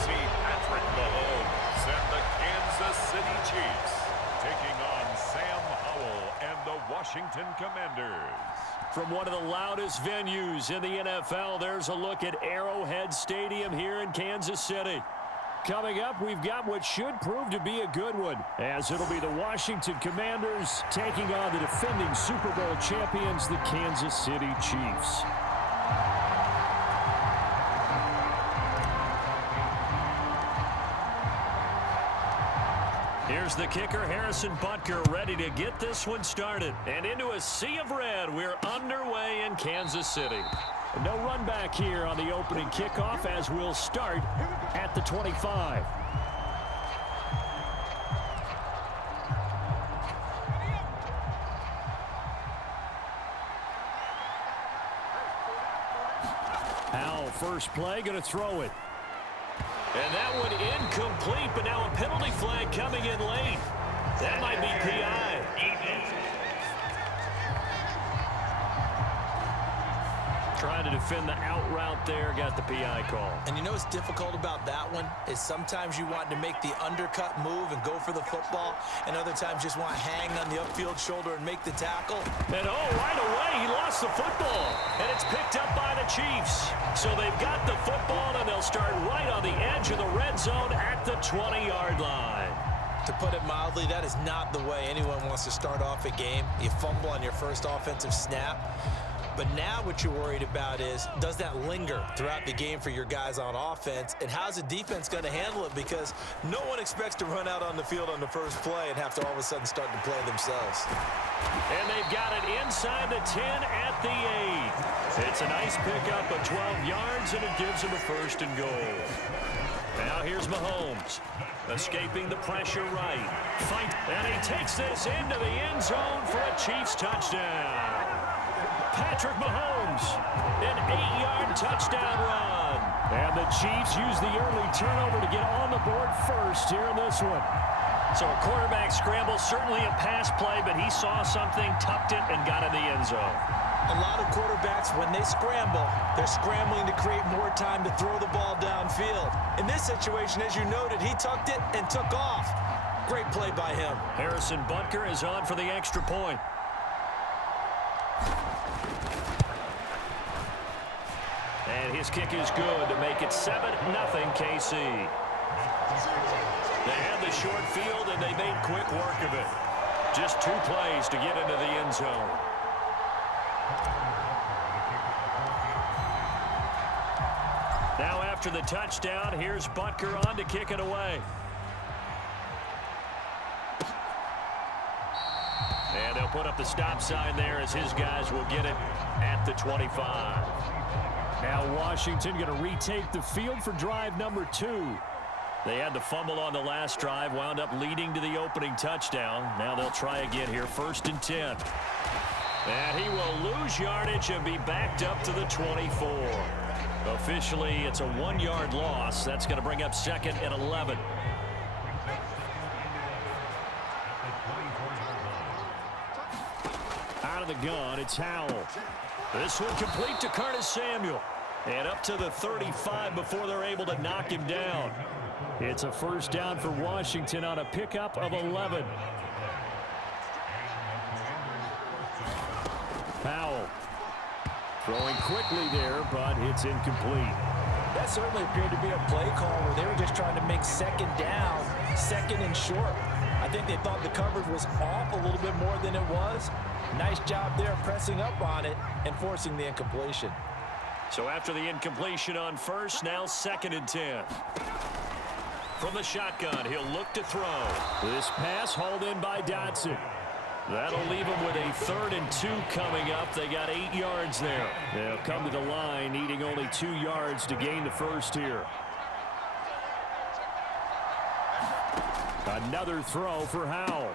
see Patrick Mahomes and the Kansas City Chiefs taking on Sam Howell and the Washington Commanders. From one of the loudest venues in the NFL, there's a look at Arrowhead Stadium here in Kansas City. Coming up, we've got what should prove to be a good one, as it'll be the Washington Commanders taking on the defending Super Bowl champions, the Kansas City Chiefs. Here's the kicker, Harrison Butker, ready to get this one started. And into a sea of red, we're underway in Kansas City. No run back here on the opening kickoff as we'll start at the 25. Howell, first play, going to throw it. And that one incomplete, but now a penalty flag coming in late. That might be PI. Trying to defend the out route there, got the PI call. And you know what's difficult about that one is sometimes you want to make the undercut move and go for the football, and other times just want to hang on the upfield shoulder and make the tackle. And right away, he lost the football. And it's picked up by the Chiefs. So they've got the football, and they'll start right on the edge of the red zone at the 20-yard line. To put it mildly, that is not the way anyone wants to start off a game. You fumble on your first offensive snap. But now what you're worried about is, does that linger throughout the game for your guys on offense? And how's the defense going to handle it? Because no one expects to run out on the field on the first play and have to all of a sudden start to play themselves. And they've got it inside the 10 at the 8. It's a nice pickup of 12 yards, and it gives them a first and goal. Now here's Mahomes, escaping the pressure right. Fight, and he takes this into the end zone for a Chiefs touchdown. Patrick Mahomes, an 8-yard touchdown run. And the Chiefs use the early turnover to get on the board first here in this one. So a quarterback scramble, certainly a pass play, but he saw something, tucked it, and got in the end zone. A lot of quarterbacks, when they scramble, they're scrambling to create more time to throw the ball downfield. In this situation, as you noted, he tucked it and took off. Great play by him. Harrison Butker is on for the extra point. And his kick is good to make it 7-0 KC. They had the short field, and they made quick work of it. Just 2 plays to get into the end zone. Now after the touchdown, here's Butker on to kick it away. And they'll put up the stop sign there as his guys will get it at the 25. Now Washington going to retake the field for drive number 2. They had the fumble on the last drive, wound up leading to the opening touchdown. Now they'll try again here, 1st and 10. And he will lose yardage and be backed up to the 24. Officially, it's a 1-yard loss. That's going to bring up 2nd and 11. Out of the gun, it's Howell. This one complete to Curtis Samuel. And up to the 35 before they're able to knock him down. It's a first down for Washington on a pickup of 11. Howell throwing quickly there, but it's incomplete. That certainly appeared to be a play call where they were just trying to make 2nd down, 2nd and short. I think they thought the coverage was off a little bit more than it was. Nice job there pressing up on it and forcing the incompletion. So after the incompletion on first, now 2nd and 10. From the shotgun, he'll look to throw. This pass hauled in by Dotson. That'll leave them with a 3rd and 2 coming up. They got 8 yards there. They'll come to the line, needing only 2 yards to gain the first here. Another throw for Howell.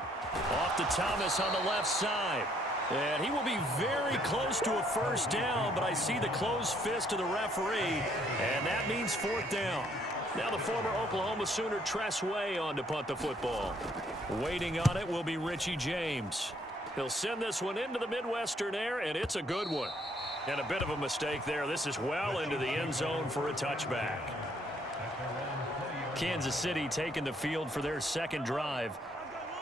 Off to Thomas on the left side. And he will be very close to a first down, but I see the closed fist of the referee, and that means 4th down. Now the former Oklahoma Sooner Tress Way on to punt the football. Waiting on it will be Richie James. He'll send this one into the Midwestern air, and it's a good one. And a bit of a mistake there. This is well into the end zone for a touchback. Kansas City taking the field for their second drive.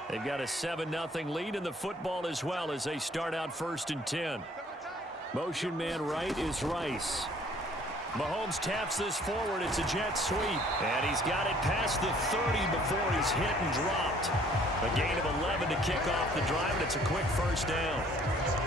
They've got a 7-0 lead in the football as well as they start out 1st and 10. Motion man right is Rice. Mahomes taps this forward. It's a jet sweep. And he's got it past the 30 before he's hit and dropped. A gain of 11 to kick off the drive, and it's a quick first down.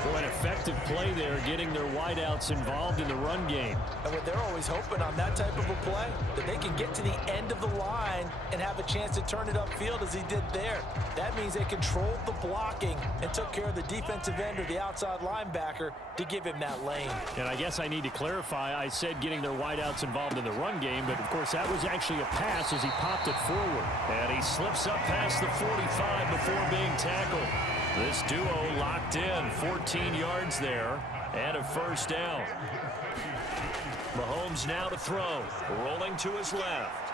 Boy, an effective play there, getting their wideouts involved in the run game. And what they're always hoping on that type of a play, that they can get to the end of the line and have a chance to turn it upfield as he did there. That means they controlled the blocking and took care of the defensive end or the outside linebacker to give him that lane. And I guess I need to clarify, I said getting their wideouts involved in the run game, but of course that was actually a pass as he popped it forward. And he slips up past the 45 before being tackled. This duo locked in, 14 yards there, and a first down. Mahomes now to throw, rolling to his left.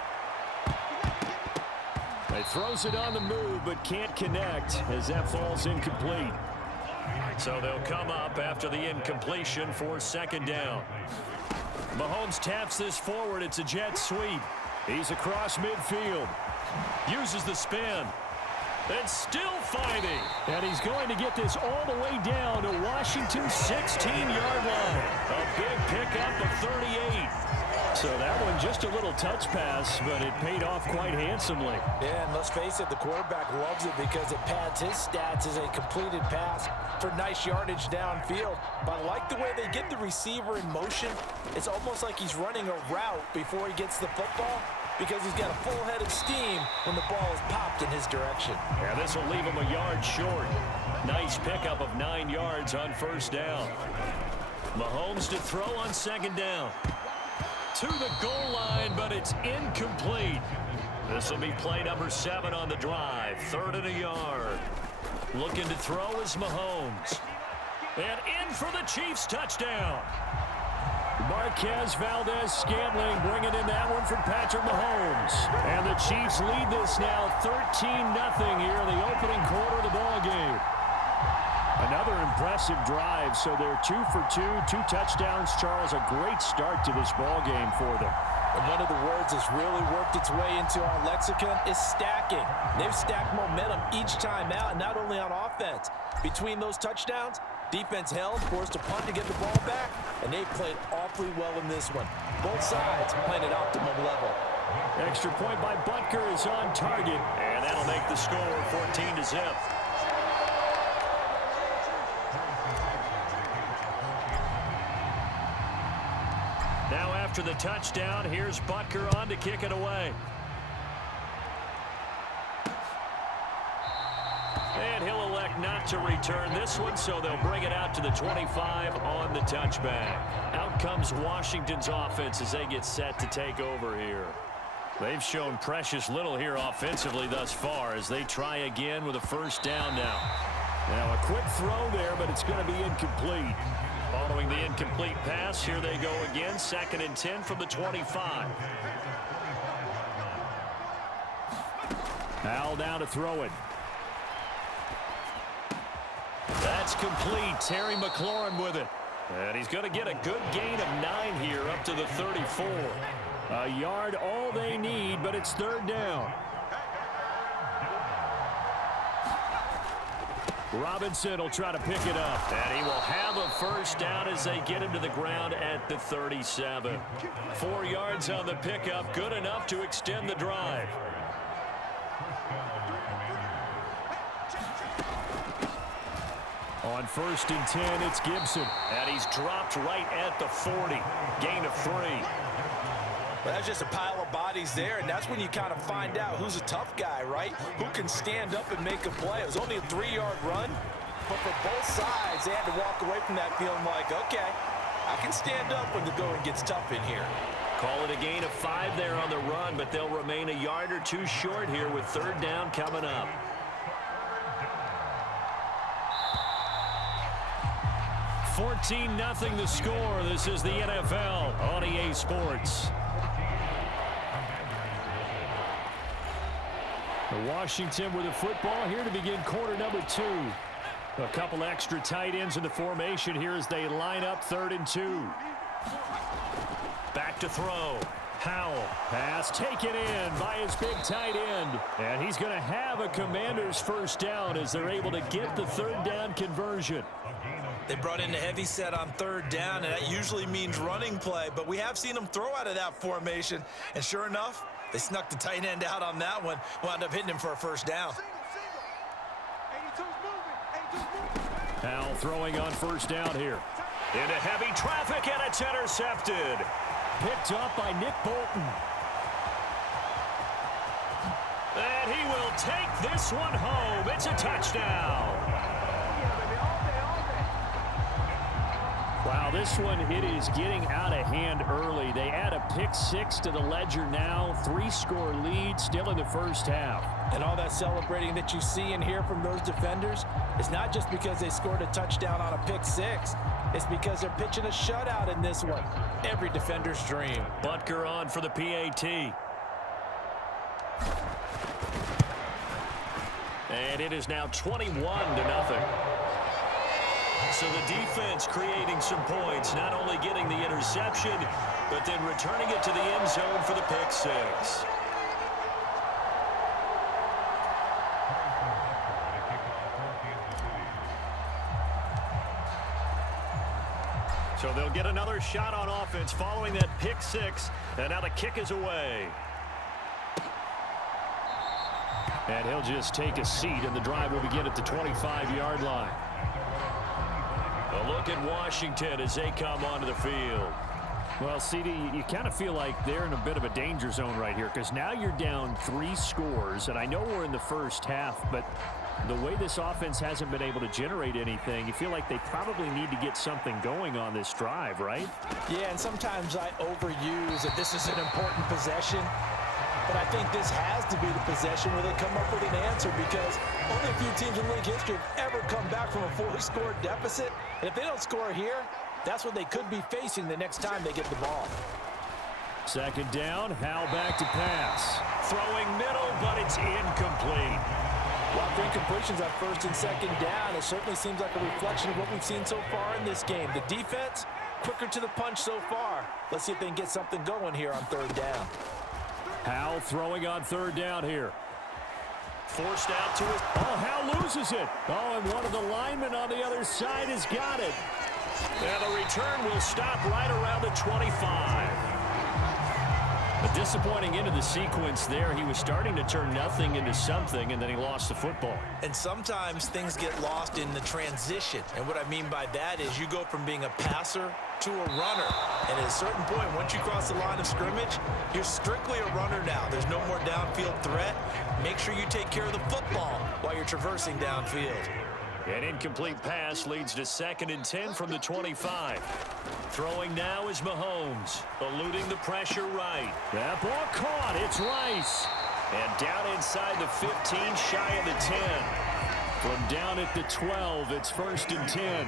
He throws it on the move, but can't connect as that falls incomplete. So they'll come up after the incompletion for second down. Mahomes taps this forward. It's a jet sweep. He's across midfield. Uses the spin. And still fighting. And he's going to get this all the way down to Washington's 16-yard line. A big pickup of 38. So that one just a little touch pass, but it paid off quite handsomely. Yeah, and let's face it, the quarterback loves it because it pads his stats as a completed pass for nice yardage downfield. But I like the way they get the receiver in motion. It's almost like he's running a route before he gets the football, because he's got a full head of steam when the ball is popped in his direction. Yeah, this will leave him a yard short. Nice pickup of 9 yards on first down. Mahomes to throw on second down. To the goal line, but it's incomplete. This will be play number 7 on the drive. 3rd and a yard. Looking to throw is Mahomes. And in for the Chiefs touchdown. Marquez Valdez-Scantling bringing in that one from Patrick Mahomes. And the Chiefs lead this now 13-0 here in the opening quarter of the ball game. Another impressive drive, so they're 2 for 2, 2 touchdowns. Charles, a great start to this ball game for them. And one of the words that's really worked its way into our lexicon is stacking. They've stacked momentum each time out, and not only on offense. Between those touchdowns, defense held, forced a punt to get the ball back, and they played awfully well in this one. Both sides playing at optimum level. Extra point by Butker is on target, and that'll make the score 14-0. Now after the touchdown, here's Butker on to kick it away. And he'll elect not to return this one, so they'll bring it out to the 25 on the touchback. Out comes Washington's offense as they get set to take over here. They've shown precious little here offensively thus far as they try again with a first down now. Now a quick throw there, but it's going to be incomplete. Following the incomplete pass, here they go again, 2nd and 10 from the 25. Al now to throw it. That's complete. Terry McLaurin with it. And he's going to get a good gain of 9 here up to the 34. A yard all they need, but it's 3rd down. Robinson will try to pick it up. And he will have a first down as they get him to the ground at the 37. 4 yards on the pickup, good enough to extend the drive. On 1st and 10, it's Gibson. And he's dropped right at the 40. Gain of 3. Well, that's just a pile of bodies there, and that's when you kind of find out who's a tough guy, right? Who can stand up and make a play. It was only a 3-yard run, but for both sides, they had to walk away from that feeling like, okay, I can stand up when the going gets tough in here. Call it a gain of 5 there on the run, but they'll remain a yard or 2 short here with 3rd down coming up. $14-0 the score. This is the NFL on EA Sports. Washington with the football here to begin quarter number 2. A couple extra tight ends in the formation here as they line up 3rd and 2. Back to throw. Howell. Pass taken in by his big tight end. And he's going to have a Commanders first down as they're able to get the third down conversion. They brought in a heavy set on third down, and that usually means running play. But we have seen them throw out of that formation. And sure enough, they snuck the tight end out on that one. Wound up hitting him for a first down. Howell throwing on first down here. Into heavy traffic, and it's intercepted. Picked up by Nick Bolton. And he will take this one home. It's a touchdown. Wow, this one, it is getting out of hand early. They add a pick-6 to the ledger now. 3-score lead, still in the first half. And all that celebrating that you see and hear from those defenders is not just because they scored a touchdown on a pick-6. It's because they're pitching a shutout in this one. Every defender's dream. Butker on for the PAT. And it is now 21-0. So the defense creating some points, not only getting the interception, but then returning it to the end zone for the pick-6. So they'll get another shot on offense following that pick-6, and now the kick is away. And he'll just take a seat, and the drive will begin at the 25-yard line. A look at Washington as they come onto the field. Well, CD, you kind of feel like they're in a bit of a danger zone right here because now you're down 3 scores, and I know we're in the first half, but the way this offense hasn't been able to generate anything, you feel like they probably need to get something going on this drive, right? Yeah, and sometimes I overuse that this is an important possession. But I think this has to be the possession where they come up with an answer because only a few teams in league history have ever come back from a 4-score deficit. And if they don't score here, that's what they could be facing the next time they get the ball. Second down, Howell back to pass. Throwing middle, but it's incomplete. Well, for incompletions on first and second down, it certainly seems like a reflection of what we've seen so far in this game. The defense, quicker to the punch so far. Let's see if they can get something going here on third down. Howell throwing on third down here. Forced out to his... Oh, Howell loses it. Oh, and one of the linemen on the other side has got it. And the return will stop right around the 25. A disappointing end of the sequence there. He was starting to turn nothing into something, and then he lost the football. And sometimes things get lost in the transition. And what I mean by that is you go from being a passer to a runner. And at a certain point, once you cross the line of scrimmage, you're strictly a runner now. There's no more downfield threat. Make sure you take care of the football while you're traversing downfield. An incomplete pass leads to 2nd and 10 from the 25. Throwing now is Mahomes, eluding the pressure right. That ball caught. It's Rice. And down inside the 15, shy of the 10. From down at the 12, it's 1st and 10.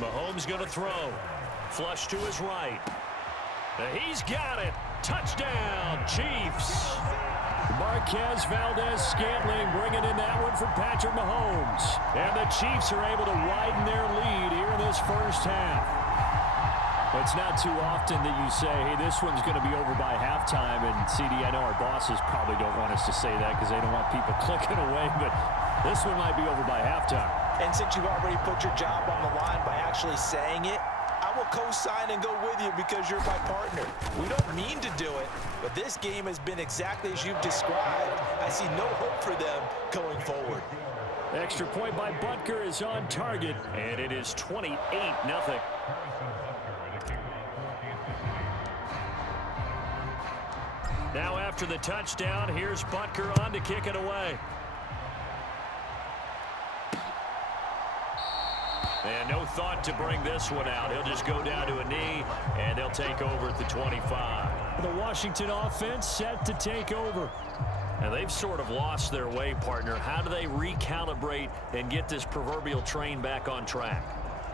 Mahomes going to throw. Flush to his right. He's got it. Touchdown, Chiefs. Marquez Valdez-Scantling bringing in that one from Patrick Mahomes. And the Chiefs are able to widen their lead here in this first half. It's not too often that you say, hey, this one's going to be over by halftime. And, CD, I know our bosses probably don't want us to say that because they don't want people clicking away. But this one might be over by halftime. And since you've already put your job on the line by actually saying it, I will co-sign and go with you because you're my partner. We don't mean to do it, but this game has been exactly as you've described. I see no hope for them going forward. Extra point by Butker is on target, and it is 28-0. Now after the touchdown, here's Butker on to kick it away. And no thought to bring this one out. He'll just go down to a knee, and they'll take over at the 25. The Washington offense set to take over. And they've sort of lost their way, partner. How do they recalibrate and get this proverbial train back on track?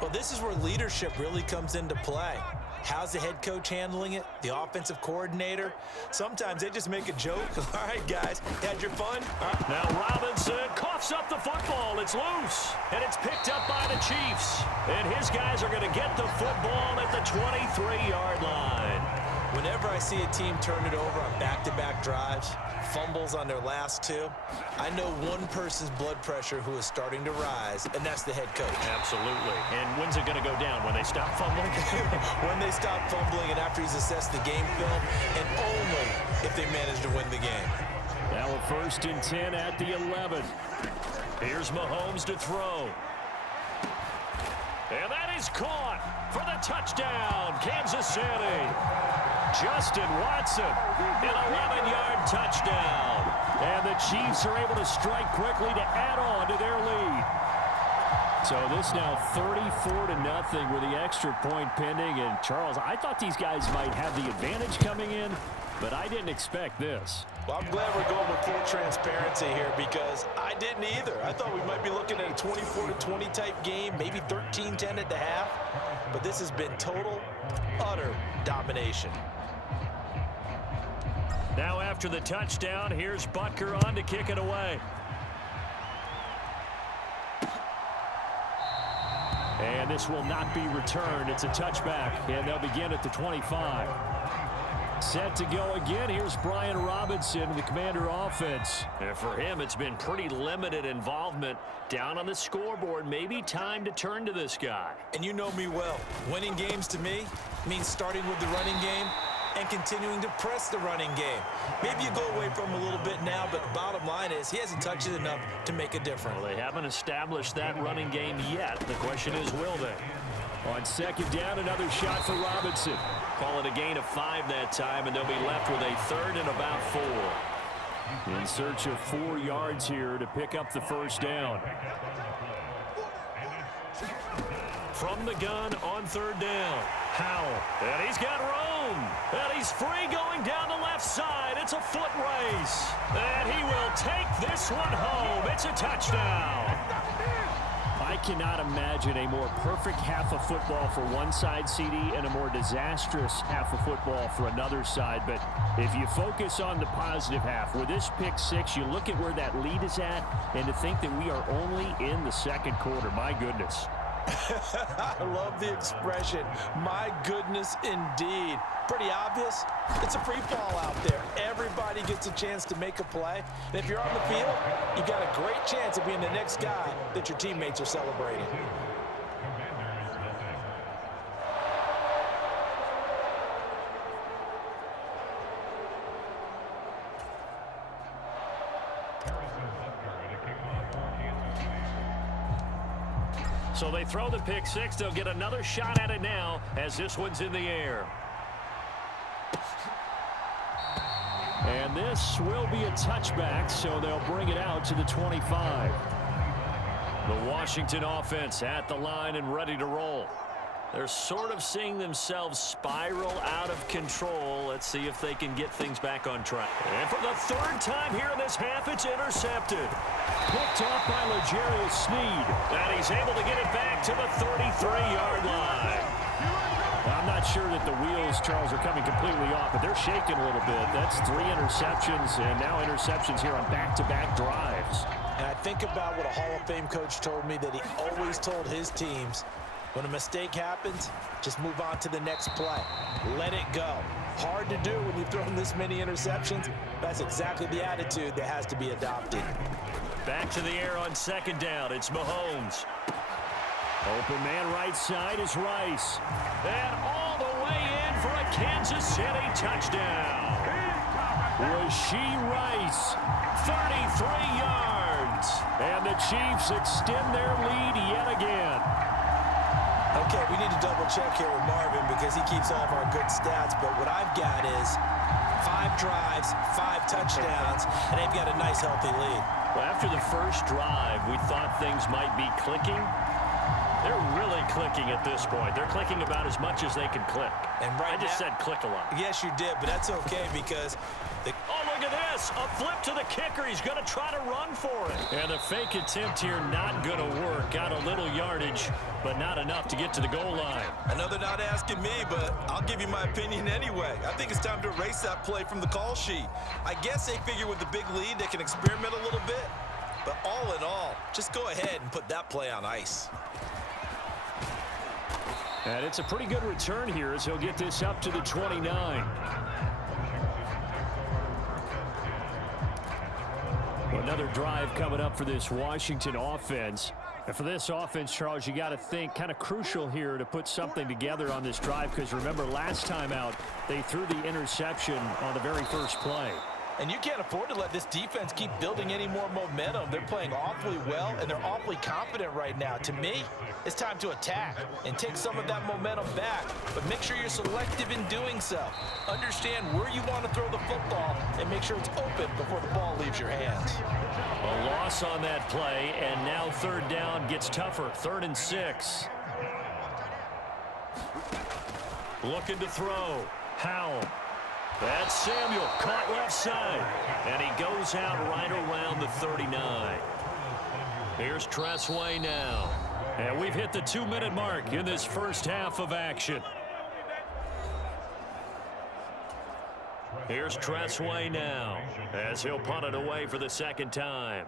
Well, this is where leadership really comes into play. How's the head coach handling it? The offensive coordinator? Sometimes they just make a joke. All right, guys, had your fun? Now Robinson coughs up the football. It's loose, and it's picked up by the Chiefs. And his guys are going to get the football at the 23-yard line. Whenever I see a team turn it over on back-to-back drives, fumbles on their last two, I know one person's blood pressure who is starting to rise, and that's the head coach. Absolutely. And when's it going to go down? When they stop fumbling? When they stop fumbling and after he's assessed the game film, and only if they manage to win the game. Now a 1st and 10 at the 11. Here's Mahomes to throw. And that is caught for the touchdown, Kansas City. Justin Watson, an 11-yard touchdown. And the Chiefs are able to strike quickly to add on to their lead. So this now 34-0 with the extra point pending. And Charles, I thought these guys might have the advantage coming in, but I didn't expect this. Well, I'm glad we're going with full transparency here because I didn't either. I thought we might be looking at a 24-20 type game, maybe 13-10 at the half. But this has been total, utter domination. Now after the touchdown, here's Butker on to kick it away. And this will not be returned. It's a touchback, and they'll begin at the 25. Set to go again. Here's Brian Robinson, the Commander offense. And for him, it's been pretty limited involvement down on the scoreboard. Maybe time to turn to this guy. And you know me well. Winning games to me means starting with the running game and continuing to press the running game. Maybe you go away from him a little bit now, but the bottom line is he hasn't touched it enough to make a difference. Well, they haven't established that running game yet. The question is, will they? On 2nd down, another shot for Robinson. Call it a gain of 5 that time, and they'll be left with a 3rd and about 4. In search of 4 yards here to pick up the 1st down. From the gun on 3rd down. Howell. And he's got room. And he's free going down the left side. It's a foot race. And he will take this one home. It's a touchdown. I cannot imagine a more perfect half of football for one side, CD, and a more disastrous half of football for another side. But if you focus on the positive half, with this pick 6, you look at where that lead is at, and to think that we are only in the 2nd quarter. My goodness. I love the expression. My goodness, indeed. Pretty obvious. It's a free fall out there. Everybody gets a chance to make a play. And if you're on the field, you got a great chance of being the next guy that your teammates are celebrating. So they throw the pick 6. They'll get another shot at it now as this one's in the air. And this will be a touchback, so they'll bring it out to the 25. The Washington offense at the line and ready to roll. They're sort of seeing themselves spiral out of control. Let's see if they can get things back on track. And for the 3rd time here in this half, it's intercepted. Picked off by L'Jarius Sneed. And he's able to get it back to the 33-yard line. I'm not sure that the wheels, Charles, are coming completely off, but they're shaking a little bit. That's 3 interceptions, and now interceptions here on back-to-back drives. And I think about what a Hall of Fame coach told me that he always told his teams, when a mistake happens, just move on to the next play. Let it go. Hard to do when you've thrown this many interceptions. That's exactly the attitude that has to be adopted. Back to the air on 2nd down. It's Mahomes. Open man right side is Rice. And all the way in for a Kansas City touchdown. Rashee Rice, 33 yards. And the Chiefs extend their lead yet again. Okay, we need to double check here with Marvin because he keeps all of our good stats, but what I've got is 5 drives, 5 touchdowns, and they've got a nice, healthy lead. Well, after the first drive, we thought things might be clicking. They're really clicking at this point. They're clicking about as much as they can click. And I just said click a lot. Yes, you did, but that's okay because oh, look at this. A flip to the kicker. He's going to try to run for it. And the fake attempt here not going to work. Got a little yardage, but not enough to get to the goal line. I know they're not asking me, but I'll give you my opinion anyway. I think it's time to erase that play from the call sheet. I guess they figure with the big lead they can experiment a little bit. But all in all, just go ahead and put that play on ice. And it's a pretty good return here as he'll get this up to the 29. Another drive coming up for this Washington offense. And for this offense, Charles, you got to think kind of crucial here to put something together on this drive because remember last time out, they threw the interception on the very first play. And you can't afford to let this defense keep building any more momentum. They're playing awfully well, and they're awfully confident right now. To me, it's time to attack and take some of that momentum back. But make sure you're selective in doing so. Understand where you want to throw the football and make sure it's open before the ball leaves your hands. A loss on that play, and now third down gets tougher. 3rd and 6. Looking to throw. Howell. That's Samuel, caught left side. And he goes out right around the 39. Here's Tressway now. And we've hit the 2-minute mark in this first half of action. Here's Tressway now as he'll punt it away for the second time.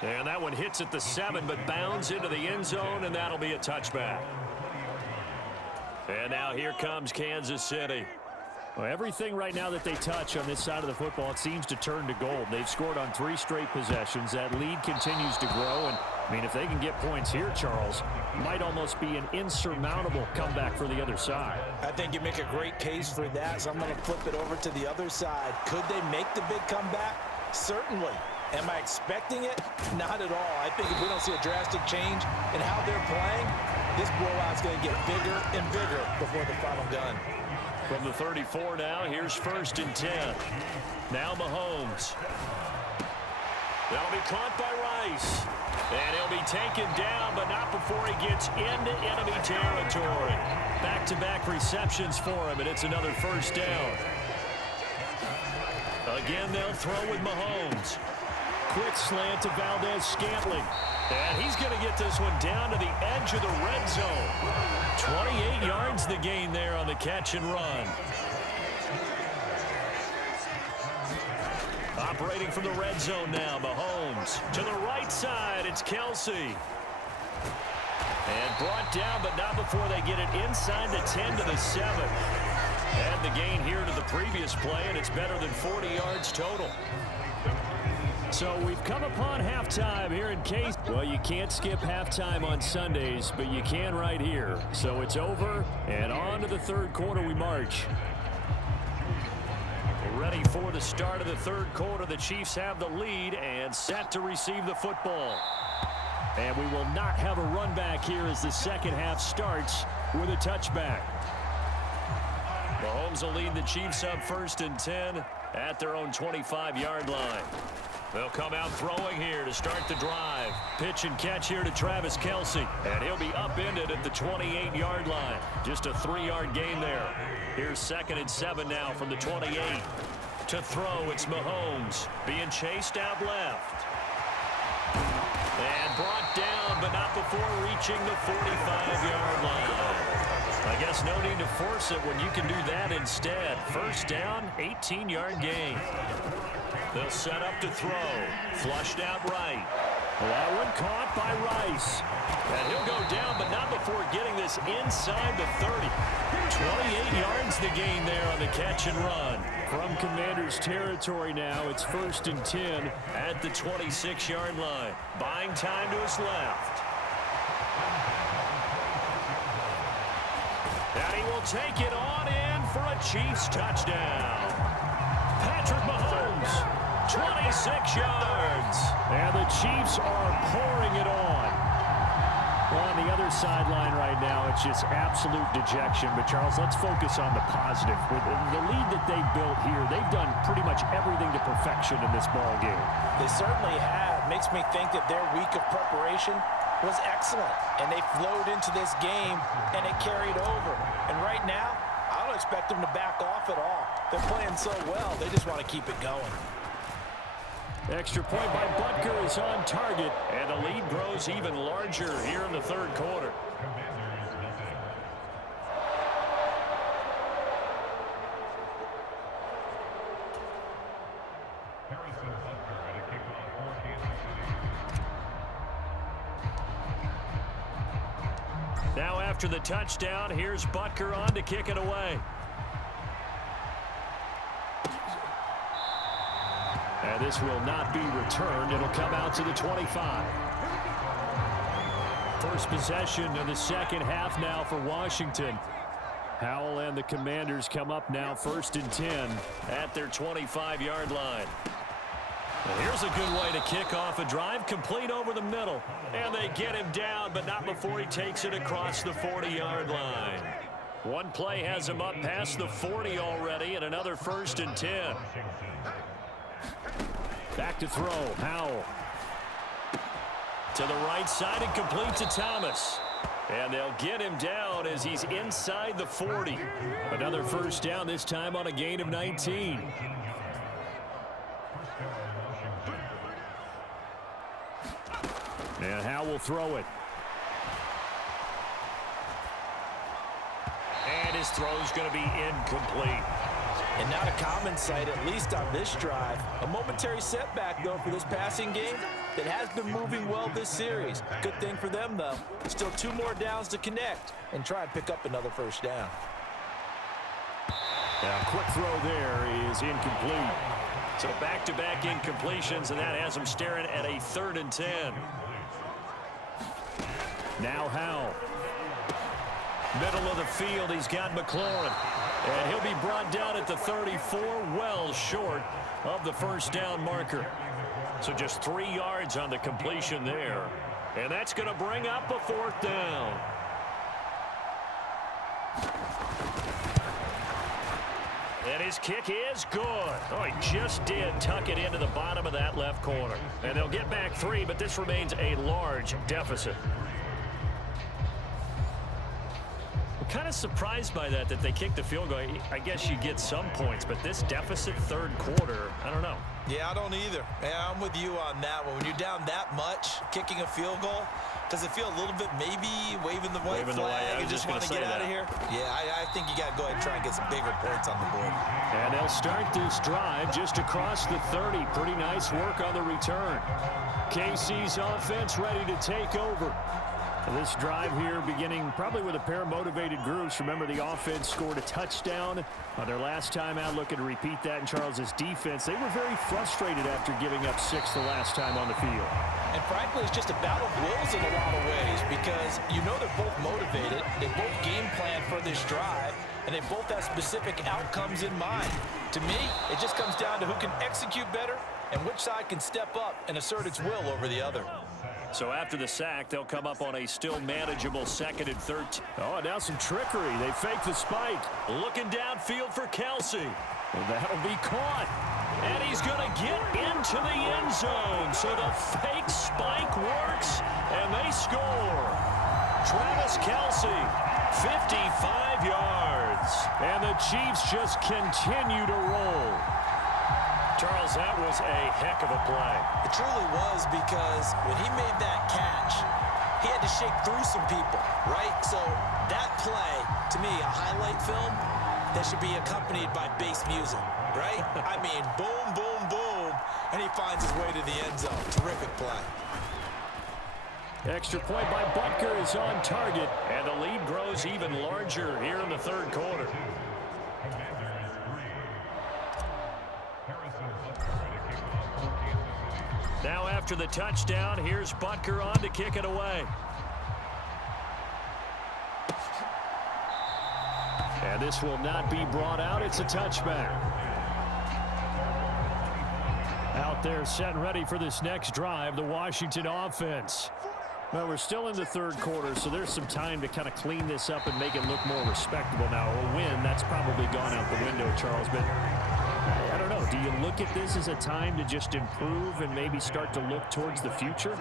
And that one hits at the 7, but bounds into the end zone, and that'll be a touchback. And now here comes Kansas City. Well, everything right now that they touch on this side of the football, it seems to turn to gold. They've scored on 3 straight possessions. That lead continues to grow. And, I mean, if they can get points here, Charles, might almost be an insurmountable comeback for the other side. I think you make a great case for that, so I'm going to flip it over to the other side. Could they make the big comeback? Certainly. Am I expecting it? Not at all. I think if we don't see a drastic change in how they're playing, this blowout's going to get bigger and bigger before the final gun. From the 34 now, here's 1st and 10. Now Mahomes. That'll be caught by Rice. And he'll be taken down, but not before he gets into enemy territory. Back-to-back receptions for him, and it's another 1st down. Again, they'll throw with Mahomes. Quick slant to Valdez-Scantling. And he's going to get this one down to the edge of the red zone. 28 yards the gain there on the catch and run. Operating from the red zone now, Mahomes. To the right side, it's Kelsey. And brought down, but not before they get it inside the 10 to the 7. And the gain here to the previous play, and it's better than 40 yards total. So we've come upon halftime here in Case. Well, you can't skip halftime on Sundays, but you can right here. So it's over, and on to the 3rd quarter we march. Ready for the start of the 3rd quarter. The Chiefs have the lead and set to receive the football. And we will not have a run back here as the second half starts with a touchback. Mahomes will lead the Chiefs up 1st and 10 at their own 25-yard line. They'll come out throwing here to start the drive. Pitch and catch here to Travis Kelsey. And he'll be upended at the 28-yard line. Just a 3-yard gain there. Here's 2nd and 7 now from the 28. To throw, it's Mahomes. Being chased out left. And brought down, but not before reaching the 45-yard line. I guess no need to force it when you can do that instead. 1st down, 18-yard gain. They'll set up to throw. Flushed out right. Well, that one caught by Rice. And he'll go down, but not before getting this inside the 30. 28 yards the gain there on the catch and run. From Commander's territory now, it's 1st and 10 at the 26-yard line. Buying time to his left. And he will take it on in for a Chiefs touchdown. Patrick Mahomes, 26 yards. And the Chiefs are pouring it on on the other sideline right now, it's just absolute dejection. But, Charles, let's focus on the positive. With the lead that they built here, they've done pretty much everything to perfection in this ball game. They certainly have. Makes me think that their week of preparation was excellent. And they flowed into this game, and it carried over. And right now, I don't expect them to back off at all. They're playing so well, they just want to keep it going. Extra point by Butker is on target, and the lead grows even larger here in the third quarter. Now after the touchdown, here's Butker on to kick it away. And this will not be returned. It'll come out to the 25. First possession of the second half now for Washington. Howell and the Commanders come up now 1st and 10 at their 25-yard line. And here's a good way to kick off a drive, complete over the middle. And they get him down, but not before he takes it across the 40-yard line. One play has him up past the 40 already, and another 1st and 10. Back to throw, Howell. To the right side and complete to Thomas. And they'll get him down as he's inside the 40. Another first down, this time on a gain of 19. And Howell will throw it. And his throw's going to be incomplete. And not a common sight, at least on this drive. A momentary setback, though, for this passing game that has been moving well this series. Good thing for them, though. Still 2 more downs to connect and try and pick up another first down. A quick throw there is incomplete. So back-to-back incompletions, and that has them staring at a 3rd and 10. Now Howell. Middle of the field, he's got McLaurin. And he'll be brought down at the 34, well short of the first down marker. So just 3 yards on the completion there. And that's going to bring up a 4th down. And his kick is good. Oh, he just did tuck it into the bottom of that left corner. And they'll get back 3, but this remains a large deficit. Kind of surprised by that they kicked the field goal. I guess you get some points, but this deficit 3rd quarter, I don't know. Yeah, I don't either. Yeah, I'm with you on that one. When you're down that much, kicking a field goal, does it feel a little bit maybe waving the white flag and just want to get out of here? Yeah, I think you got to go ahead and try and get some bigger points on the board. And they'll start this drive just across the 30. Pretty nice work on the return. KC's offense ready to take over. This drive here beginning probably with a pair of motivated groups. Remember, the offense scored a touchdown on their last time out. Looking to repeat that in Charles's defense. They were very frustrated after giving up 6 the last time on the field. And frankly, it's just a battle of wills in a lot of ways because you know they're both motivated. They both game plan for this drive, and they both have specific outcomes in mind. To me, it just comes down to who can execute better and which side can step up and assert its will over the other. So after the sack, they'll come up on a still manageable 2nd and 13. Oh, now some trickery. They fake the spike. Looking downfield for Kelsey. Well, that'll be caught. And he's going to get into the end zone. So the fake spike works, and they score. Travis Kelsey, 55 yards. And the Chiefs just continue to roll. Charles, that was a heck of a play. It truly was because when he made that catch, he had to shake through some people, right? So that play, to me, a highlight film that should be accompanied by bass music, right? I mean, boom, boom, boom, and he finds his way to the end zone. Terrific play. Extra point by Butker is on target, and the lead grows even larger here in the 3rd quarter. Now after the touchdown, here's Butker on to kick it away. And this will not be brought out. It's a touchback. Out there set and ready for this next drive, the Washington offense. Well, we're still in the third quarter, so there's some time to kind of clean this up and make it look more respectable now. A win, that's probably gone out the window, Charles, but I don't know. Do you look at this as a time to just improve and maybe start to look towards the future?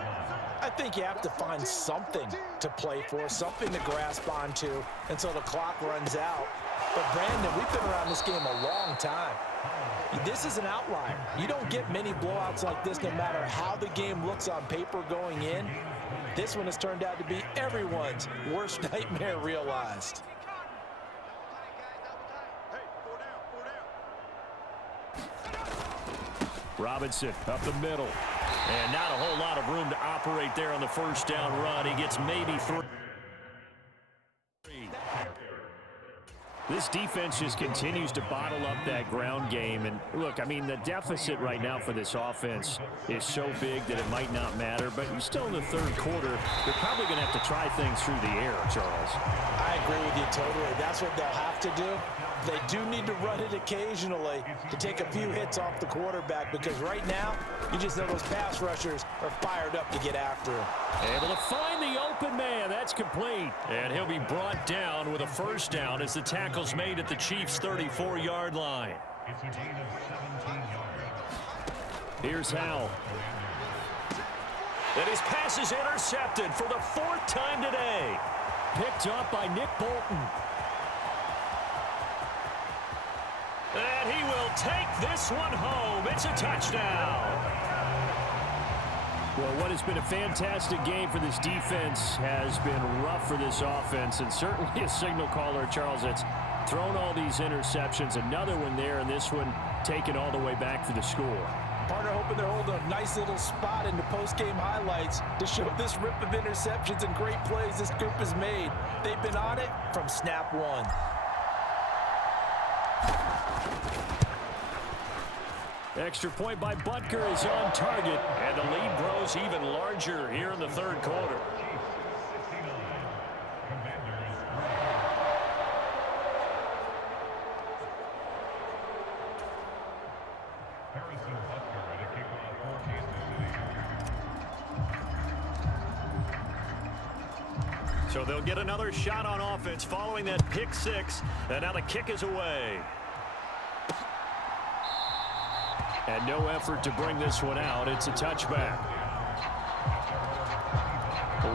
I think you have to find something to play for, something to grasp onto until the clock runs out. But, Brandon, we've been around this game a long time. This is an outlier. You don't get many blowouts like this no matter how the game looks on paper going in. This one has turned out to be everyone's worst nightmare realized. Robinson up the middle. And not a whole lot of room to operate there on the first down run. He gets maybe 3. This defense just continues to bottle up that ground game. And, look, I mean, the deficit right now for this offense is so big that it might not matter. But you're still in the third quarter. They're probably going to have to try things through the air, Charles. I agree with you totally. That's what they'll have to do. They do need to run it occasionally to take a few hits off the quarterback, because right now, you just know those pass rushers are fired up to get after him. Able to find the open man. That's complete. And he'll be brought down with a first down as the tackle's made at the Chiefs' 34-yard line. Here's Howell. And his pass is intercepted for the 4th time today. Picked up by Nick Bolton. And he will take this one home. It's a touchdown. Well, what has been a fantastic game for this defense has been rough for this offense, and certainly a signal caller, Charles, that's thrown all these interceptions. Another one there, and this one taken all the way back for the score. Partner hoping they're holding a nice little spot in the post-game highlights to show this rip of interceptions and great plays this group has made. They've been on it from snap one. Extra point by Butker is on target, and the lead grows even larger here in the third quarter. So they'll get another shot on offense following that pick six, and now the kick is away. And no effort to bring this one out. It's a touchback.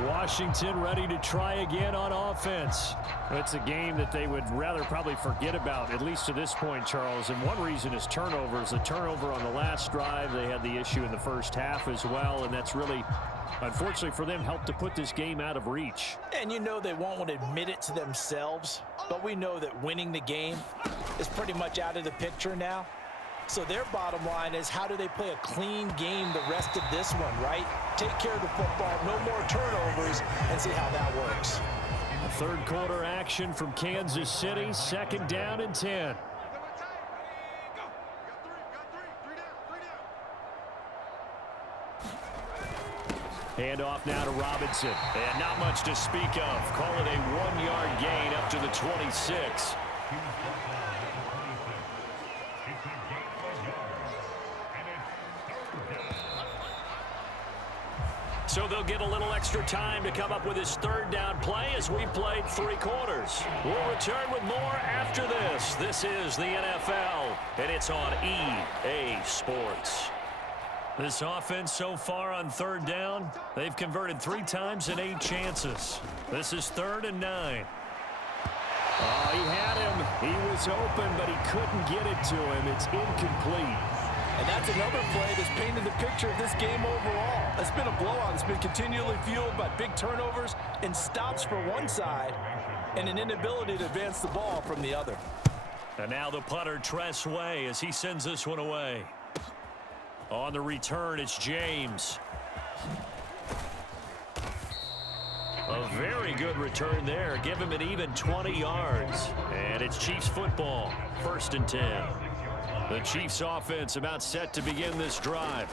Washington ready to try again on offense. It's a game that they would rather probably forget about, at least to this point, Charles. And one reason is turnovers. The turnover on the last drive, they had the issue in the first half as well. And that's really, unfortunately for them, helped to put this game out of reach. And you know they won't want to admit it to themselves, but we know that winning the game is pretty much out of the picture now. So their bottom line is, how do they play a clean game the rest of this one, right? Take care of the football, no more turnovers, and see how that works. Third quarter action from Kansas City, 2nd down and 10. Handoff now to Robinson. And not much to speak of. Call it a 1-yard gain up to the 26. So they'll get a little extra time to come up with his 3rd down play as we played 3 quarters. We'll return with more after this. This is the NFL, and it's on EA Sports. This offense so far on 3rd down, they've converted 3 times in 8 chances. This is 3rd and 9. Oh, he had him. He was open, but he couldn't get it to him. It's incomplete. And that's another play that's painted the picture of this game overall. It's been a blowout. It's been continually fueled by big turnovers and stops for one side and an inability to advance the ball from the other. And now the punter, Tress Way, as he sends this one away. On the return, it's James. A very good return there. Give him an even 20 yards. And it's Chiefs football, 1st and 10. The Chiefs offense about set to begin this drive.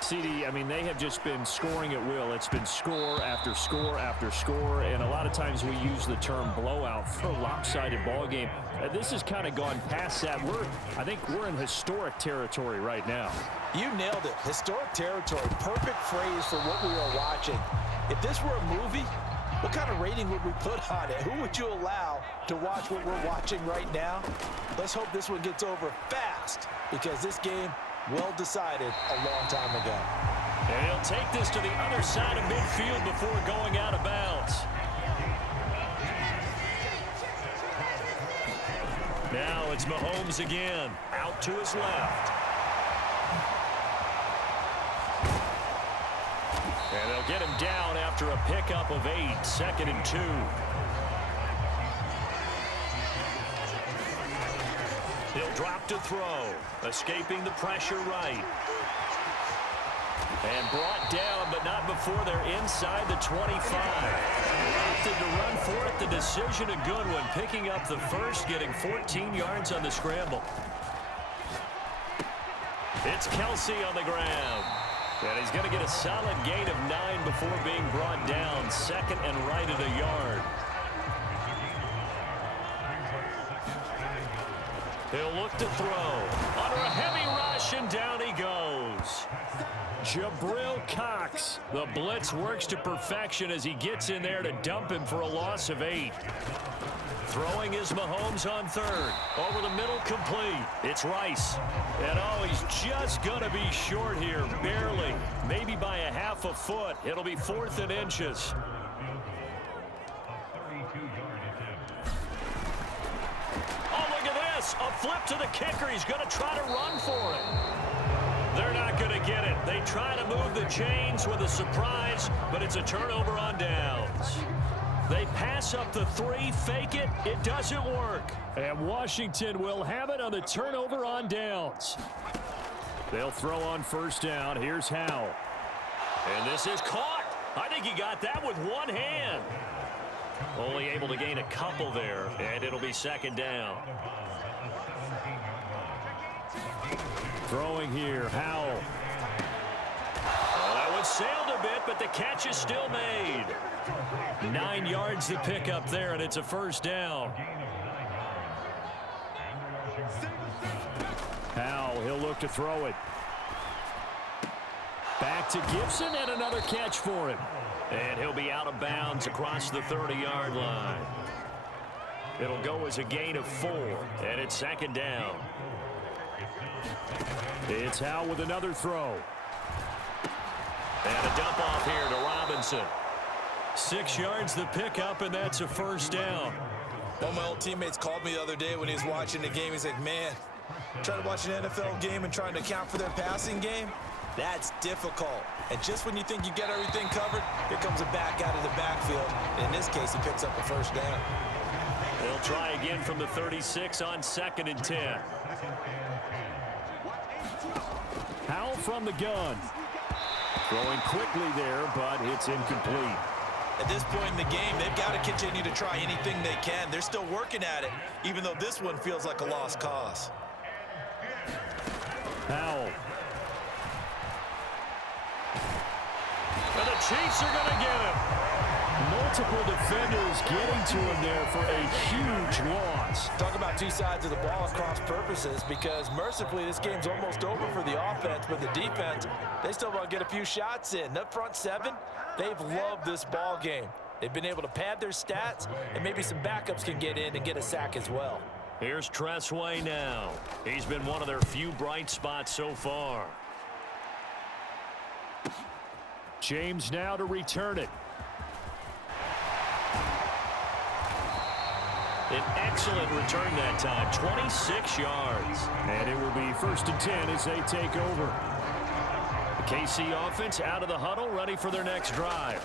CD, I mean, they have just been scoring at will. It's been score after score after score, and a lot of times we use the term blowout for a lopsided ball game. This has kind of gone past that. I think we're in historic territory right now. You nailed it. Historic territory. Perfect phrase for what we are watching. If this were a movie, what kind of rating would we put on it? Who would you allow to watch what we're watching right now? Let's hope this one gets over fast, because this game, well decided a long time ago. And he'll take this to the other side of midfield before going out of bounds. Now it's Mahomes again, out to his left. And they'll get him down after a pickup of 8, 2nd and 2. He'll drop to throw, escaping the pressure right. And brought down, but not before they're inside the 25. Opted to run for it. The decision, a good one. Picking up the first, getting 14 yards on the scramble. It's Kelsey on the ground. And he's going to get a solid gain of 9 before being brought down. 2nd and right at a yard. He'll look to throw. Under a heavy rush, and down he goes. Jabril Cox. The blitz works to perfection as he gets in there to dump him for a loss of 8. Throwing is Mahomes on 3rd. Over the middle, complete. It's Rice. And oh, he's just going to be short here, barely. Maybe by a half a foot. It'll be 4th and inches. Oh, look at this. A flip to the kicker. He's going to try to run for it. They're not going to get it. They try to move the chains with a surprise, but it's a turnover on downs. They pass up the 3, fake it. It doesn't work. And Washington will have it on the turnover on downs. They'll throw on 1st down. Here's Howell. And this is caught. I think he got that with one hand. Only able to gain a couple there, and it'll be 2nd down. Throwing here, Howell. Well, that one sailed a bit, but the catch is still made. 9 yards to pick up there, and it's a 1st down. Howell, he'll look to throw it. Back to Gibson, and another catch for him. And he'll be out of bounds across the 30-yard line. It'll go as a gain of 4, and it's 2nd down. It's Howell with another throw. And a dump off here to Robinson. 6 yards the pickup, and that's a 1st down. One of my old teammates called me the other day when he was watching the game. He's like, man, trying to watch an NFL game and trying to account for their passing game, that's difficult. And just when you think you get everything covered, here comes a back out of the backfield. And in this case, he picks up a 1st down. They'll try again from the 36 on 2nd and 10. Howell from the gun. Throwing quickly there, but it's incomplete. At this point in the game, they've got to continue to try anything they can. They're still working at it, even though this one feels like a lost cause. Howell. And the Chiefs are going to get him. Multiple defenders getting to him there for a huge loss. Talk about 2 sides of the ball at cross purposes, because mercifully this game's almost over for the offense, but the defense, they still want to get a few shots in. That front 7, they've loved this ball game. They've been able to pad their stats, and maybe some backups can get in and get a sack as well. Here's Tressway now. He's been one of their few bright spots so far. James now to return it. An excellent return that time, 26 yards. And it will be 1st and 10 as they take over. The KC offense out of the huddle, ready for their next drive.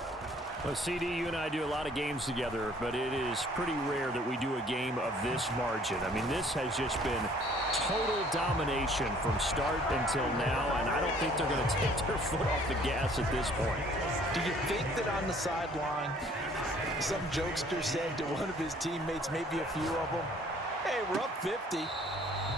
Well, CD, you and I do a lot of games together, but it is pretty rare that we do a game of this margin. I mean, this has just been total domination from start until now, and I don't think they're going to take their foot off the gas at this point. Do you think that on the sideline, some jokester said to one of his teammates, maybe a few of them, hey, we're up 50.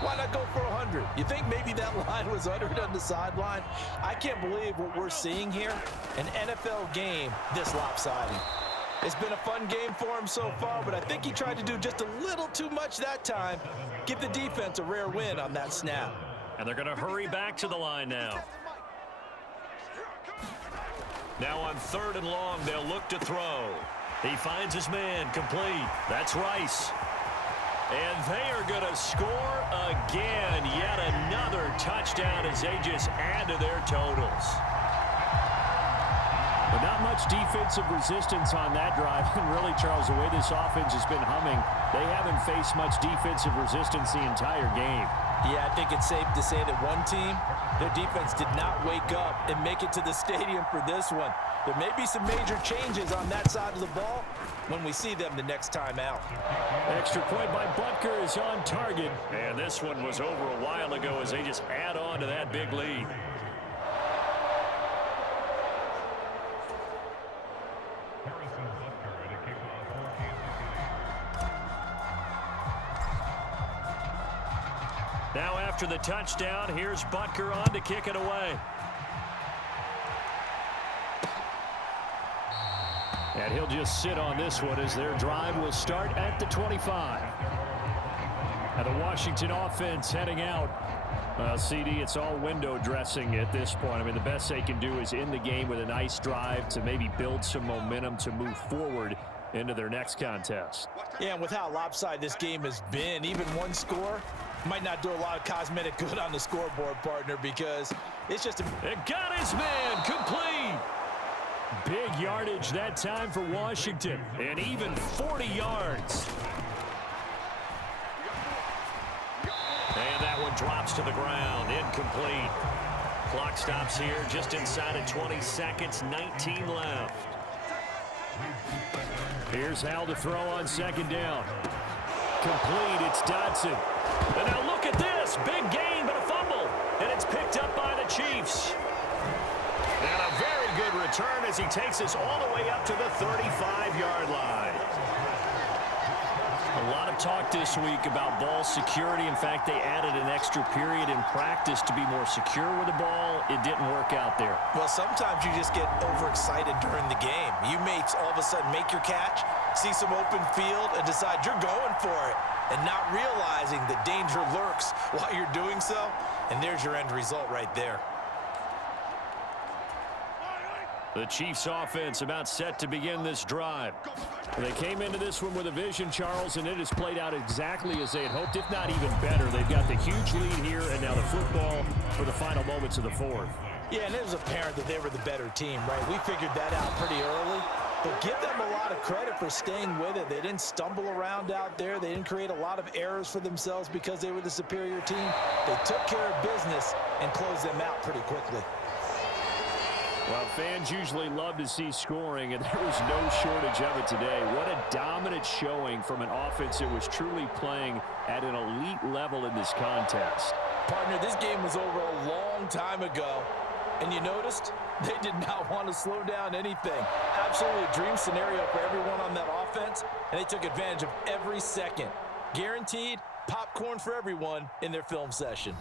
Why not go for 100? You think maybe that line was uttered on the sideline? I can't believe what we're seeing here. An NFL game this lopsided. It's been a fun game for him so far, but I think he tried to do just a little too much that time. Give the defense a rare win on that snap. And they're going to hurry back to the line now. Now on 3rd and long, they'll look to throw. He finds his man, complete. That's Rice. And they are going to score again. Yet another touchdown as they just add to their totals. But not much defensive resistance on that drive. And really, Charles, the way this offense has been humming, they haven't faced much defensive resistance the entire game. Yeah, I think it's safe to say that one team, their defense did not wake up and make it to the stadium for this one. There may be some major changes on that side of the ball when we see them the next time out. Extra point by Butker is on target. And this one was over a while ago as they just add on to that big lead. Now after the touchdown, here's Butker on to kick it away. And he'll just sit on this one as their drive will start at the 25. And the Washington offense heading out. CD, it's all window dressing at this point. I mean, the best they can do is in the game with a nice drive to maybe build some momentum to move forward into their next contest. Yeah, and with how lopsided this game has been, even one score might not do a lot of cosmetic good on the scoreboard, partner, because it's just It got his man complete. Big yardage that time for Washington. And even 40 yards. And that one drops to the ground. Incomplete. Clock stops here just inside of 20 seconds. 19 left. Here's Hal to throw on 2nd down. Complete. It's Dodson. And now look at this. Big gain, but a fumble. And it's picked up by the Chiefs. And a very good return as he takes us all the way up to the 35-yard line. A lot of talk this week about ball security. In fact, they added an extra period in practice to be more secure with the ball. It didn't work out there. Well, sometimes you just get overexcited during the game. You may all of a sudden make your catch, see some open field, and decide you're going for it, and not realizing the danger lurks while you're doing so. And there's your end result right there. The Chiefs offense about set to begin this drive. They came into this one with a vision, Charles, and it has played out exactly as they had hoped, if not even better. They've got the huge lead here, and now the football for the final moments of the 4th. Yeah, and it was apparent that they were the better team, right? We figured that out pretty early. But give them a lot of credit for staying with it. They didn't stumble around out there. They didn't create a lot of errors for themselves because they were the superior team. They took care of business and closed them out pretty quickly. Well, fans usually love to see scoring, and there was no shortage of it today. What a dominant showing from an offense that was truly playing at an elite level in this contest. Partner, this game was over a long time ago, and you noticed they did not want to slow down anything. Absolutely a dream scenario for everyone on that offense, and they took advantage of every second. Guaranteed popcorn for everyone in their film session.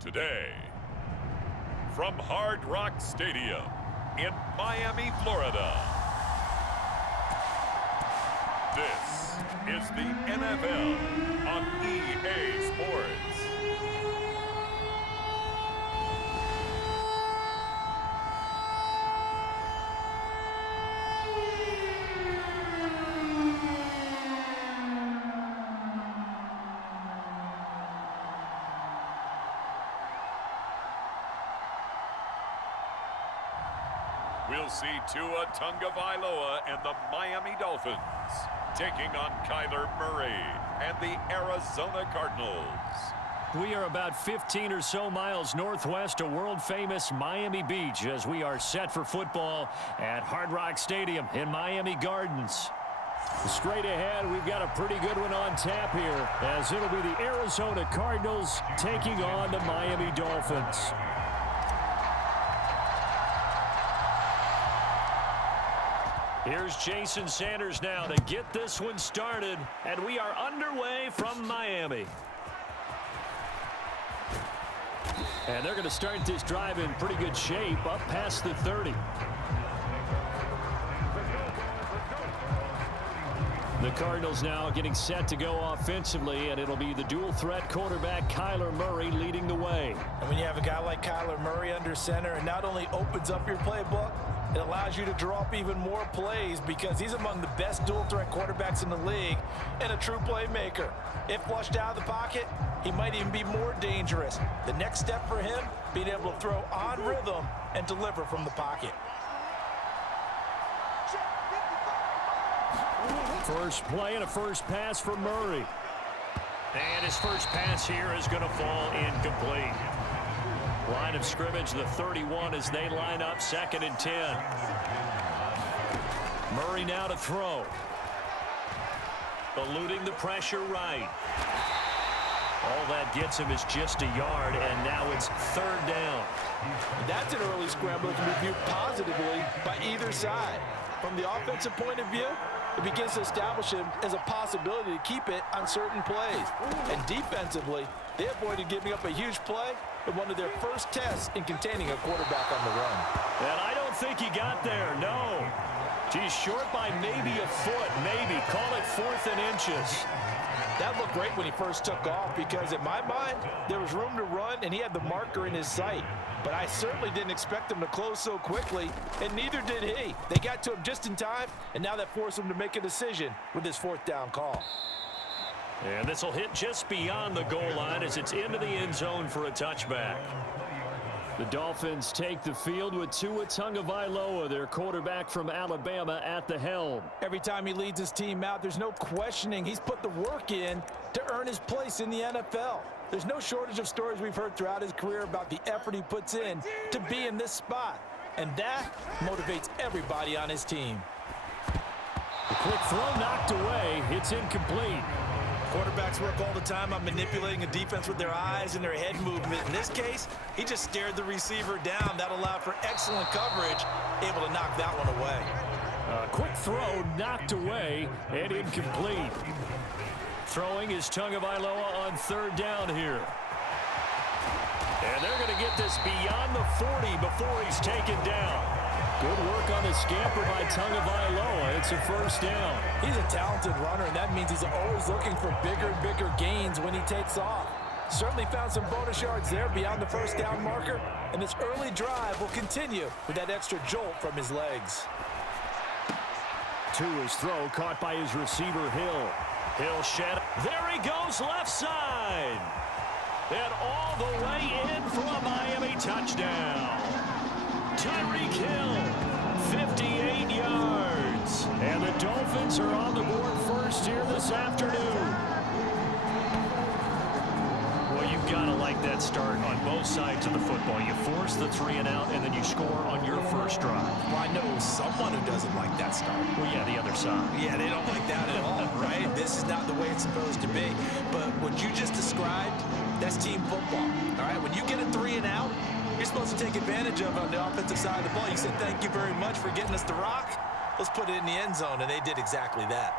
Today, from Hard Rock Stadium in Miami, Florida. This is the NFL on EA Sports. We'll see Tua Tagovailoa and the Miami Dolphins taking on Kyler Murray and the Arizona Cardinals. We are about 15 or so miles northwest of world-famous Miami Beach as we are set for football at Hard Rock Stadium in Miami Gardens. Straight ahead, we've got a pretty good one on tap here as it'll be the Arizona Cardinals taking on the Miami Dolphins. Here's Jason Sanders now to get this one started, and we are underway from Miami. And they're going to start this drive in pretty good shape, up past the 30. The Cardinals now getting set to go offensively, and it'll be the dual-threat quarterback Kyler Murray leading the way. And when you have a guy like Kyler Murray under center, it not only opens up your playbook, it allows you to draw up even more plays because he's among the best dual-threat quarterbacks in the league and a true playmaker. If flushed out of the pocket, he might even be more dangerous. The next step for him, being able to throw on rhythm and deliver from the pocket. First play and a first pass for Murray. And his first pass here is going to fall incomplete. Line of scrimmage, the 31 as they line up, 2nd and 10. Murray now to throw. Eluding the pressure right. All that gets him is just a yard, and now it's 3rd down. That's an early scramble that can be viewed positively by either side. From the offensive point of view, it begins to establish him as a possibility to keep it on certain plays. And defensively, they avoided giving up a huge play in one of their first tests in containing a quarterback on the run. And I don't think he got there, no. He's short by maybe a foot, maybe. Call it 4th and inches. That looked great when he first took off because, in my mind, there was room to run and he had the marker in his sight. But I certainly didn't expect him to close so quickly, and neither did he. They got to him just in time, and now that forced him to make a decision with his 4th down call. And this will hit just beyond the goal line as it's into the end zone for a touchback. The Dolphins take the field with Tua Tagovailoa, their quarterback from Alabama, at the helm. Every time he leads his team out, there's no questioning he's put the work in to earn his place in the NFL. There's no shortage of stories we've heard throughout his career about the effort he puts in to be in this spot. And that motivates everybody on his team. The quick throw knocked away. It's incomplete. Quarterbacks work all the time on manipulating a defense with their eyes and their head movement. In this case, he just stared the receiver down. That allowed for excellent coverage, able to knock that one away. A quick throw knocked away and incomplete. Throwing is Tagovailoa on 3rd down here. And they're going to get this beyond the 40 before he's taken down. Good work on the scamper by Tagovailoa. It's a 1st down. He's a talented runner, and that means he's always looking for bigger and bigger gains when he takes off. Certainly found some bonus yards there beyond the 1st down marker, and this early drive will continue with that extra jolt from his legs. To his throw, caught by his receiver, Hill. Hill shed. There he goes, left side. And all the way in for a Miami touchdown. Tyreek Hill, 58 yards. And the Dolphins are on the board first here this afternoon. Well, you've got to like that start on both sides of the football. You force the 3 and out, and then you score on your first drive. Well, I know someone who doesn't like that start. Well, yeah, the other side. Yeah, they don't like that at all, right? This is not the way it's supposed to be. But what you just described, that's team football, all right? When you get a 3 and out, you're supposed to take advantage of it on the offensive side of the ball. You said, thank you very much for getting us the rock. Let's put it in the end zone, and they did exactly that.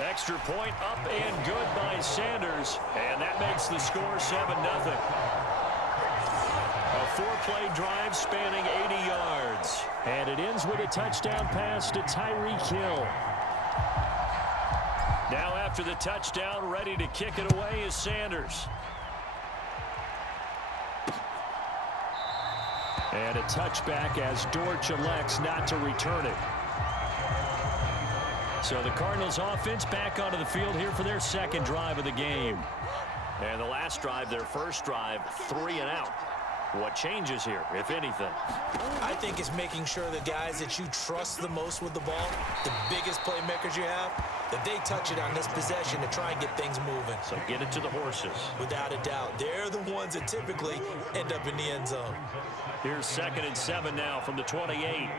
Extra point up and good by Sanders, and that makes the score 7-0. A 4-play drive spanning 80 yards. And it ends with a touchdown pass to Tyreek Hill. Now after the touchdown, ready to kick it away is Sanders. And a touchback as Dortch elects not to return it. So the Cardinals offense back onto the field here for their second drive of the game. And the last drive, their first drive, 3 and out. What changes here, if anything? I think it's making sure the guys that you trust the most with the ball, the biggest playmakers you have, that they touch it on this possession to try and get things moving. So get it to the horses. Without a doubt. They're the ones that typically end up in the end zone. Here's 2nd and 7 now from the 28.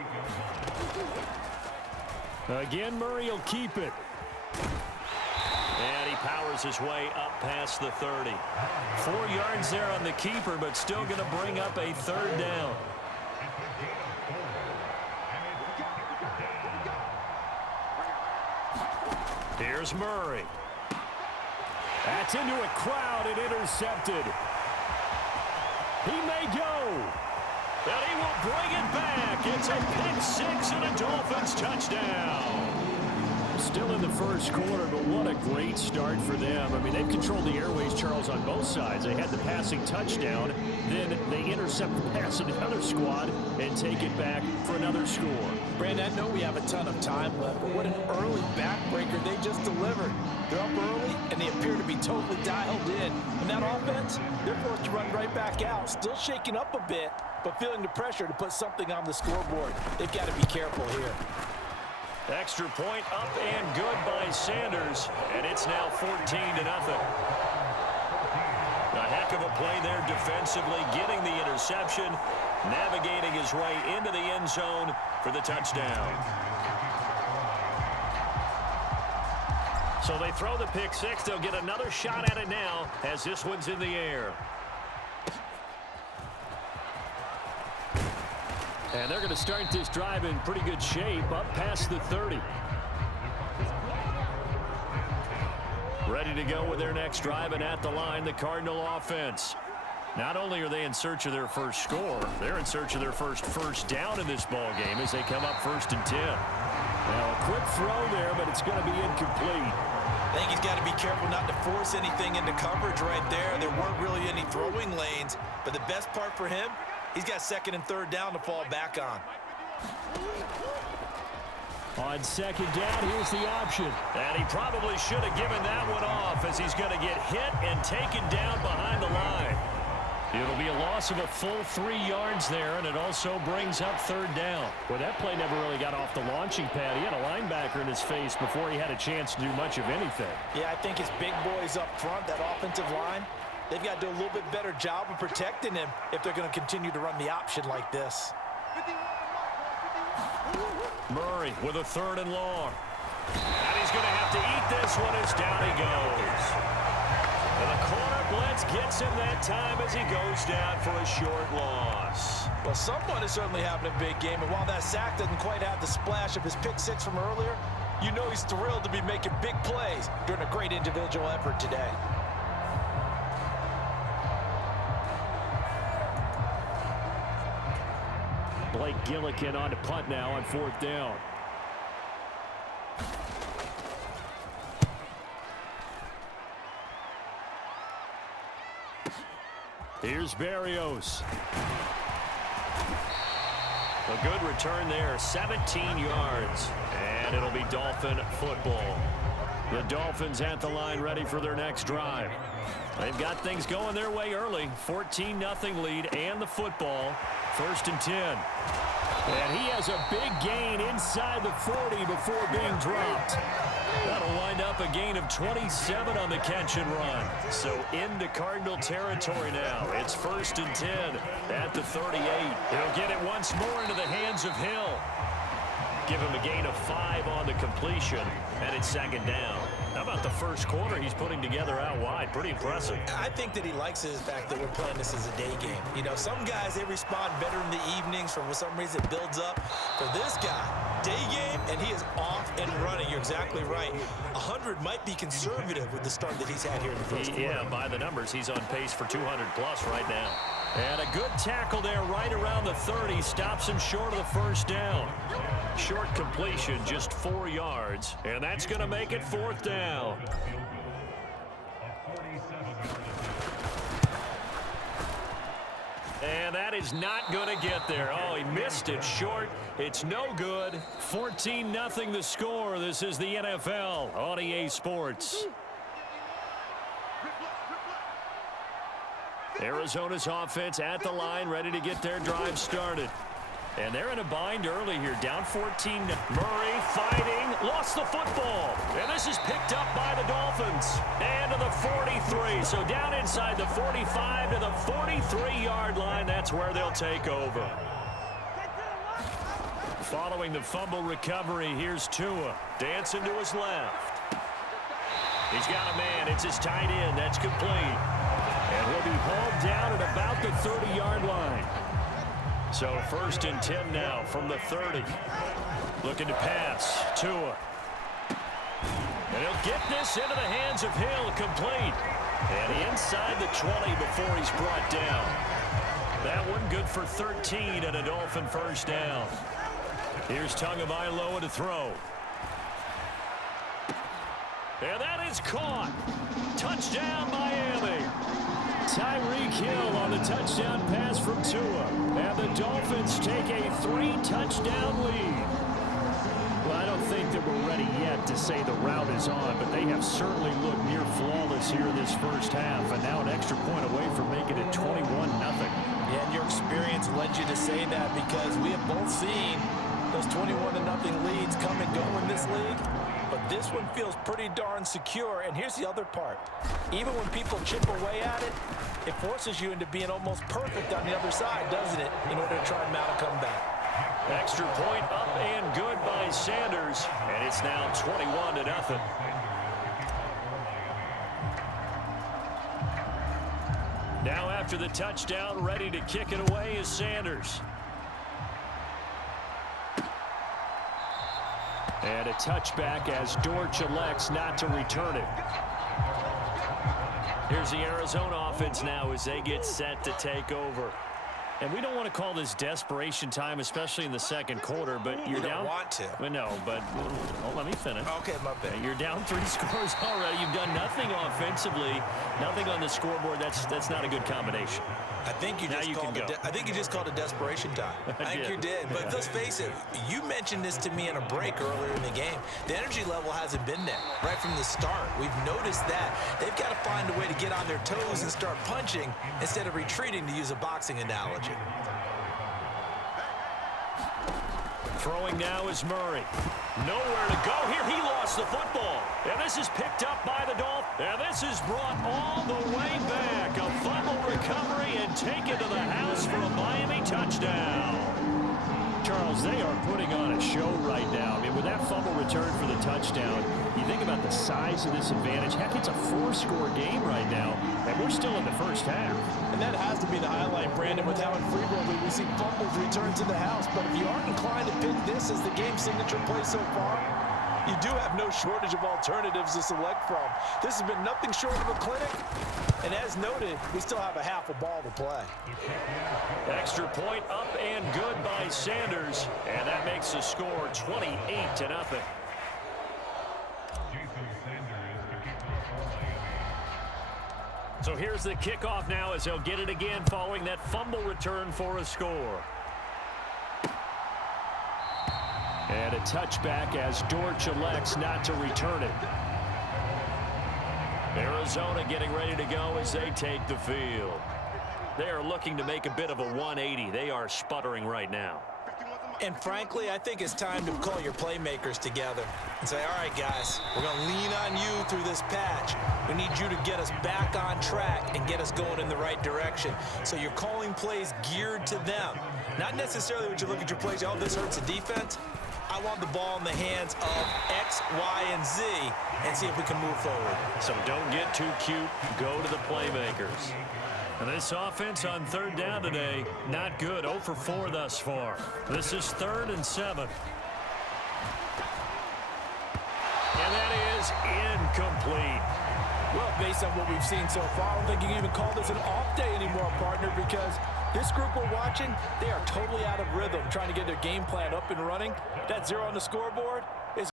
Again, Murray will keep it. And he powers his way up past the 30. 4 yards there on the keeper, but still going to bring up a 3rd down. Here's Murray. That's into a crowd and intercepted. He may go. And he will bring it back. It's a pick-6 and a Dolphins touchdown. Still in the first quarter, but what a great start for them. I mean, they've controlled the airways, Charles, on both sides. They had the passing touchdown. Then they intercept the pass of the other squad and take it back for another score. Brandon, I know we have a ton of time left, but what an early backbreaker they just delivered. They're up early, and they appear to be totally dialed in. And that offense, they're forced to run right back out. Still shaking up a bit, but feeling the pressure to put something on the scoreboard. They've got to be careful here. Extra point up and good by Sanders, and it's now 14-0. A heck of a play there defensively, getting the interception, navigating his way into the end zone for the touchdown. So they throw the pick-6. They'll get another shot at it now as this one's in the air. And they're going to start this drive in pretty good shape, up past the 30. Ready to go with their next drive, and at the line, the Cardinal offense. Not only are they in search of their first score, they're in search of their first down in this ball game as they come up 1st and 10. Now, a quick throw there, but it's going to be incomplete. I think he's got to be careful not to force anything into coverage right there. There weren't really any throwing lanes, but the best part for him, he's got 2nd and 3rd down to fall back on. On 2nd down, here's the option. And he probably should have given that one off as he's going to get hit and taken down behind the line. It'll be a loss of a full 3 yards there, and it also brings up 3rd down. Well, that play never really got off the launching pad. He had a linebacker in his face before he had a chance to do much of anything. Yeah, I think his big boys up front, that offensive line, they've got to do a little bit better job of protecting him if they're going to continue to run the option like this. Murray with a 3rd and long. And he's going to have to eat this one as down he goes. And the corner blitz gets him that time as he goes down for a short loss. Well, someone is certainly having a big game, and while that sack doesn't quite have the splash of his pick-6 from earlier, you know he's thrilled to be making big plays during a great individual effort today. Blake Gillikin on to punt now on 4th down. Here's Berrios. A good return there, 17 yards. And it'll be Dolphin football. The Dolphins at the line ready for their next drive. They've got things going their way early. 14-0 lead and the football. 1st and 10. And he has a big gain inside the 40 before being dropped. That'll wind up a gain of 27 on the catch and run. So into Cardinal territory now. It's 1st and 10 at the 38. He'll get it once more into the hands of Hill. Give him a gain of 5 on the completion, and it's 2nd down. How about the first quarter he's putting together out wide? Pretty impressive. I think that he likes the fact that we're playing this as a day game. You know, some guys, they respond better in the evenings. For some reason, it builds up. For this guy, day game, and he is off and running. You're exactly right. 100 might be conservative with the start that he's had here in the first quarter. Yeah, by the numbers, he's on pace for 200 plus right now. And a good tackle there right around the 30. Stops him short of the first down. Short completion, just 4 yards. And that's going to make it 4th down. And that is not going to get there. Oh, he missed it short. It's no good. 14-0 the score. This is the NFL on EA Sports. Arizona's offense at the line, ready to get their drive started. And they're in a bind early here, down 14. Murray fighting, lost the football. And this is picked up by the Dolphins. And to the 43. So down inside the 45 to the 43-yard line. That's where they'll take over. Following the fumble recovery, here's Tua. Dancing to his left. He's got a man. It's his tight end. That's complete. And he'll be hauled down at about the 30-yard line. So 1st and 10 now from the 30. Looking to pass. Tua. And he'll get this into the hands of Hill. Complete. And inside the 20 before he's brought down. That one good for 13 and a Dolphin first down. Here's Tagovailoa to throw. And that is caught. Touchdown, Miami. Tyreek Hill on the touchdown pass from Tua. And the Dolphins take a 3-touchdown lead. Well, I don't think that we're ready yet to say the route is on, but they have certainly looked near flawless here in this first half. And now an extra point away from making it 21-0. Yeah, and your experience led you to say that because we have both seen those 21-0 leads come and go in this league. But this one feels pretty darn secure. And here's the other part. Even when people chip away at it, it forces you into being almost perfect on the other side, doesn't it, in order to try and mount a comeback. Extra point up and good by Sanders. And it's now 21-0. Now after the touchdown, ready to kick it away is Sanders. And a touchback as Dortch elects not to return it. Here's the Arizona offense now as they get set to take over. And we don't want to call this desperation time, especially in the second quarter, but you're down. You don't want to. Well, no, but let me finish. Okay, my bad. You're down 3 scores already. You've done nothing offensively, nothing on the scoreboard. That's not a good combination. I think you just called it desperation time. I think you did. But let's face it, you mentioned this to me in a break earlier in the game. The energy level hasn't been there right from the start. We've noticed that. They've got to find a way to get on their toes and start punching instead of retreating, to use a boxing analogy. Throwing now is Murray. Nowhere to go here. He lost the football. And this is picked up by the Dolphins. And this is brought all the way back. A fumble recovery and taken to the house for a Miami touchdown. Charles, they are putting on a show right now. I mean, with that fumble return for the touchdown, you think about the size of this advantage. Heck, it's a 4-score game right now, and we're still in the first half. And that has to be the highlight, Brandon, with how infrequently we see fumbles return to the house. But if you aren't inclined to pick this as the game signature play so far, you do have no shortage of alternatives to select from. This has been nothing short of a clinic. And as noted, we still have a half a ball to play. Extra point up and good by Sanders. And that makes the score 28-0. So here's the kickoff now as they'll get it again following that fumble return for a score. And a touchback as Dortch elects not to return it. Arizona getting ready to go as they take the field. They are looking to make a bit of a 180. They are sputtering right now. And frankly, I think it's time to call your playmakers together and say, all right, guys, we're going to lean on you through this patch. We need you to get us back on track and get us going in the right direction. So you're calling plays geared to them. Not necessarily when you look at your plays, oh, this hurts the defense. I want the ball in the hands of X, Y, and Z and see if we can move forward. So don't get too cute. Go to the playmakers. And this offense on third down today, not good. 0 for 4 thus far. This is 3rd and 7. And that is incomplete. Well, based on what we've seen so far, I don't think you can even call this an off day anymore, partner, because this group we're watching, they are totally out of rhythm, trying to get their game plan up and running. That 0 on the scoreboard,